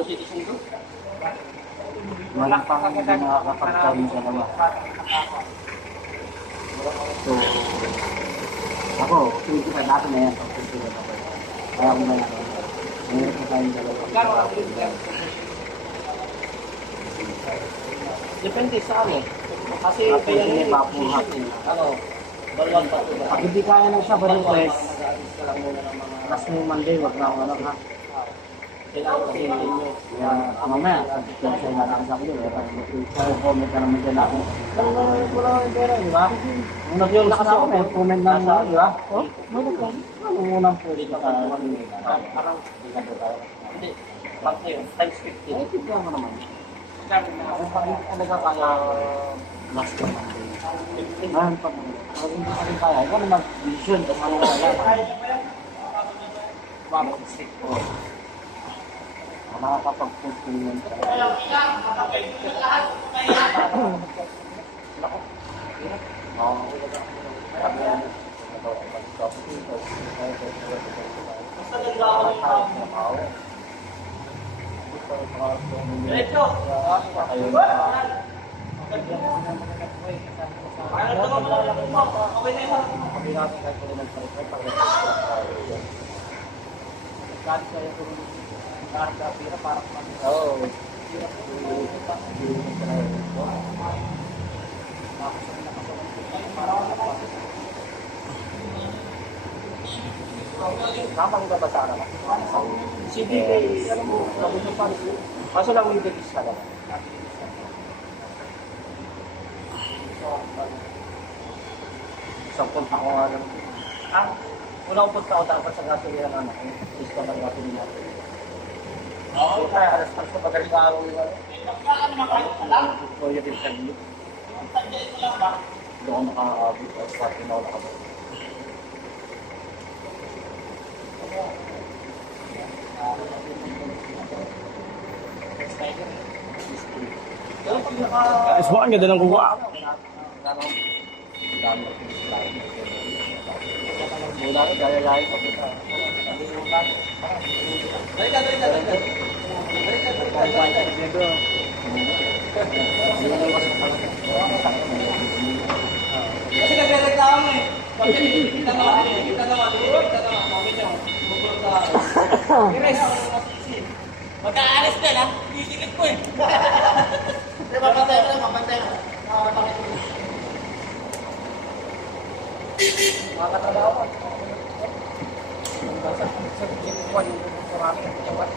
Salo citizen ko. Walang pang hindi nakakapagkaroon sa dalawa. So, ako, 25 natin na yan. Kaya ko na yan. Mayroon ko tayong dalawa. Depende sa ano. Kasi Tapos kaya hindi yun, papuhat. ano, baluan pa ito. Pag hindi kaya ng isa, balik press. Last mo Monday, wag na ako ano ha. Kailangan kasi ninyo. Mamaya, sabihin sa'yo na lang sa akin yun. Comment ka naman dyan ako. Wala yung pera, di ba? Nung nag-yung lakas ako, may comment na naman, di ba? Oh, may nag-comment. Anong unang post ka sa Parang, hindi, back na yun, times 50. Ay, tignan mo naman. Kung pag talaga kaya last na Monday. Ngayon pa naman. Pag hindi ka rin kaya, ikaw na mag-vision. Tapos ano kaya? Mabag-stick ko. Nakakapag-post ko yun. Diretso! Oo. Kapang babasa naman. CBK, alam mo, nabunod pa rin. Kaso lang yung degis talaga. Isang punta ko nga lang. Una kong punta ko dapat sa gasolina ng anak ko. Gusto ka ng gasolina. Oo, kaya alas pa sa magaling araw yung ano. Kuya din sa iyo. Doon ako nakaabot. Tapos pati na ako nakabot. Guys, ang ganda ng kuha. Mula ko, dahil ko. Kasi nagre-reklamo eh. Kita naman. Sabi niyo, bubulog ka. Iris. Magkaalis din ha. Isikit ko eh. Mapantay ko lang, mapantay ko. Makakapakit ko. Makakatrabaho ka. Sa gym ko, yung marami ng katawan.